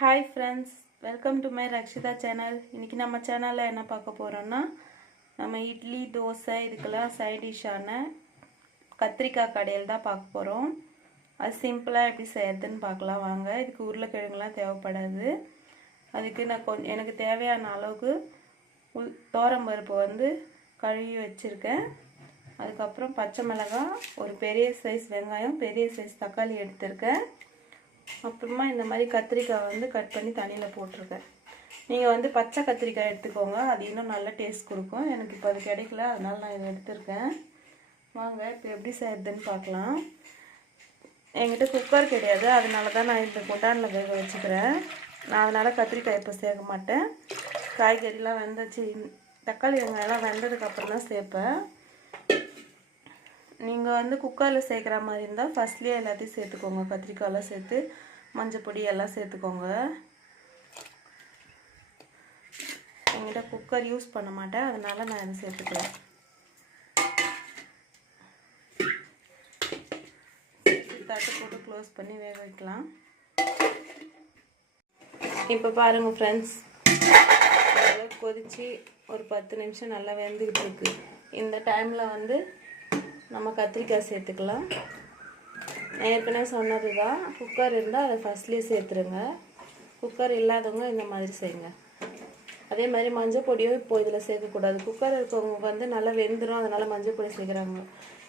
Hi friends, welcome to my Rakshitha channel. இன்றைக்கி நம்ம சேனலில் என்ன பார்க்க போகிறோன்னா, நம்ம இட்லி தோசை இதுக்கெல்லாம் சைட் டிஷ்ஷான கத்திரிக்காய் கடையில் தான் பார்க்க போகிறோம். அது சிம்பிளாக எப்படி செய்யறதுன்னு பார்க்கலாம் வாங்க. இதுக்கு உருளைக்கிழங்குலாம் தேவைப்படாது. அதுக்கு நான் எனக்கு தேவையான அளவுக்கு தோரம்பருப்பு கழுவி வச்சுருக்கேன். அதுக்கப்புறம் பச்சை மிளகாய், ஒரு பெரிய சைஸ் வெங்காயம், பெரிய சைஸ் தக்காளி எடுத்திருக்கேன். அப்புறமா இந்த மாதிரி கத்திரிக்காய் கட் பண்ணி தண்ணியில் போட்டிருக்கேன். நீங்கள் பச்சை கத்திரிக்காய் எடுத்துக்கோங்க, அது இன்னும் நல்ல டேஸ்ட் கொடுக்கும். எனக்கு இப்போ அது கிடைக்கல, அதனால நான் இதை எடுத்திருக்கேன். வாங்க இப்போ எப்படி செய்யறதுன்னு பார்க்கலாம். என்கிட்ட குக்கர் கிடையாது, அதனால தான் நான் இந்த குண்டானில் வேக வச்சுக்கிறேன். நான் அதனால் கத்திரிக்காய் இப்போ சேர்க்க மாட்டேன். காய்கறிலாம் வெந்துச்சு, தக்காளி வெங்காயம்லாம் வெந்ததுக்கப்புறம் தான் சேர்ப்பேன். நீங்கள் குக்கரில் சேர்க்குற மாதிரி இருந்தால் ஃபஸ்ட்லேயே எல்லாத்தையும் சேர்த்துக்கோங்க. கத்திரிக்காயெல்லாம் சேர்த்து மஞ்சள் பொடி எல்லாம் சேர்த்துக்கோங்க. என்கிட்ட குக்கர் யூஸ் பண்ண மாட்டேன், அதனால நான் இதை சேர்த்துக்கிறேன். தட்டு போட்டு க்ளோஸ் பண்ணி வேக வைக்கலாம். இப்போ பாருங்கள் ஃப்ரெண்ட்ஸ், கொதித்து ஒரு 10 நிமிஷம் நல்லா வெந்துக்கிட்டு இருக்கு. இந்த டைமில் நம்ம கத்திரிக்காய் சேர்த்துக்கலாம். ஏற்கனவே சொன்னது தான், குக்கர் இருந்தால் அதை ஃபஸ்ட்லேயே சேர்த்துருங்க. குக்கர் இல்லாதவங்க இந்த மாதிரி செய்யுங்க. அதே மாதிரி மஞ்சள் பொடியும் இப்போ இதில் சேர்க்கக்கூடாது. குக்கர் இருக்கவங்க நல்லா வெந்துடும், அதனால் மஞ்சள் பொடி சேர்க்குறாங்க.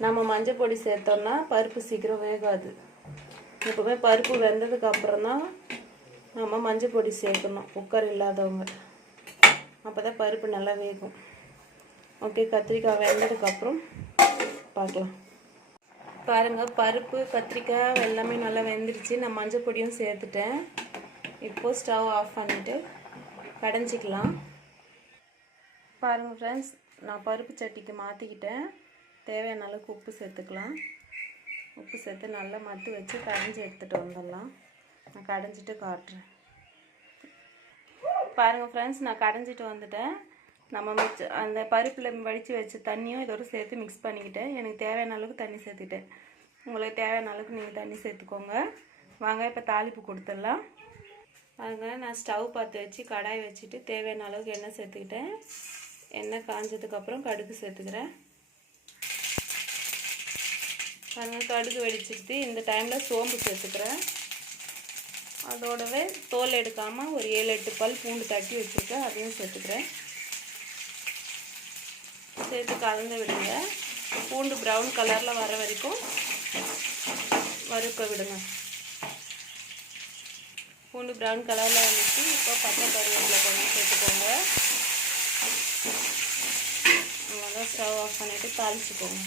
நம்ம மஞ்சள் பொடி சேர்த்தோம்னா பருப்பு சீக்கிரம் வேகாது. எப்போவுமே பருப்பு வெந்ததுக்கப்புறம் தான் நம்ம மஞ்சள் பொடி சேர்க்கணும், குக்கர் இல்லாதவங்க. அப்போ தான் பருப்பு நல்லா வேகும். ஓகே, கத்திரிக்காய் வெந்ததுக்கப்புறம் பார்க்கலாம். பாருங்கள், பருப்பு கத்திரிக்காய் எல்லாமே நல்லா வெந்துருச்சு. நான் மஞ்சள் பொடியும் சேர்த்துட்டேன். இப்போது ஸ்டவ் ஆஃப் பண்ணிவிட்டு கடைஞ்சிக்கலாம். பாருங்கள் ஃப்ரெண்ட்ஸ், நான் பருப்பு சட்டிக்கு மாற்றிக்கிட்டேன். தேவையான அளவுக்கு உப்பு சேர்த்துக்கலாம். உப்பு சேர்த்து நல்லா மத்து வச்சு கடைஞ்சி எடுத்துகிட்டு வந்துடலாம். நான் கடைஞ்சிட்டு காட்டுறேன். பாருங்கள் ஃப்ரெண்ட்ஸ், நான் கடைஞ்சிட்டு வந்துட்டேன். நம்ம அந்த பருப்பில் வடித்து வச்ச தண்ணியும் இதோடு சேர்த்து மிக்ஸ் பண்ணிக்கிட்டேன். எனக்கு தேவையான அளவுக்கு தண்ணி சேர்த்துக்கிட்டேன். உங்களுக்கு தேவையான அளவுக்கு நீங்கள் தண்ணி சேர்த்துக்கோங்க. வாங்க இப்போ தாளிப்பு கொடுத்துடலாம். பாருங்க, நான் ஸ்டவ் பார்த்து வச்சு கடாய் வச்சுட்டு தேவையான அளவுக்கு எண்ணெய் சேர்த்துக்கிட்டேன். எண்ணெய் காஞ்சதுக்கப்புறம் கடுகு சேர்த்துக்கிறேன். பாருங்கள், கடுகு வெடிச்சிட்டு இந்த டைமில் சோம்பு சேர்த்துக்கிறேன். அதோடவே தோல் எடுக்காமல் ஒரு 7-8 பல் பூண்டு தட்டி வச்சுருக்கேன், அதையும் சேர்த்துக்கிறேன். சேர்த்து கலந்து விடுங்க. பூண்டு ப்ரௌன் கலரில் வர வரைக்கும் வறுக்க விடுங்க. பூண்டு ப்ரௌன் கலரில் வந்துச்சு. இப்போ பச்சை கருவேப்பிலை கொஞ்சம் சேர்த்துக்கோங்க. நல்லா ஸ்டவ் ஆஃப் பண்ணிவிட்டு தாளிச்சுக்கோங்க.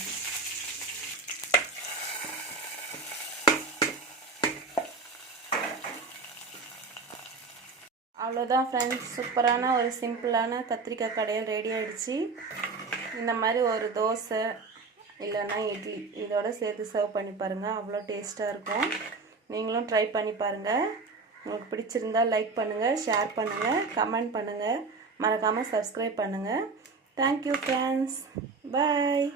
அவ்வளோதான் ஃப்ரெண்ட்ஸ், சூப்பரான ஒரு சிம்பிளான கத்திரிக்காய் கடையில் ரெடி ஆகிடுச்சு. இந்த மாதிரி ஒரு தோசை இல்லைன்னா இட்லி இதோட சேர்த்து சர்வ் பண்ணி பாருங்கள், அவ்வளோ டேஸ்ட்டாக இருக்கும். நீங்களும் ட்ரை பண்ணி பாருங்கள். உங்களுக்கு பிடிச்சிருந்தால் லைக் பண்ணுங்கள், ஷேர் பண்ணுங்கள், கமெண்ட் பண்ணுங்கள், மறக்காமல் சப்ஸ்கிரைப் பண்ணுங்கள். தேங்க்யூ ஃப்ரெண்ட்ஸ், பாய்.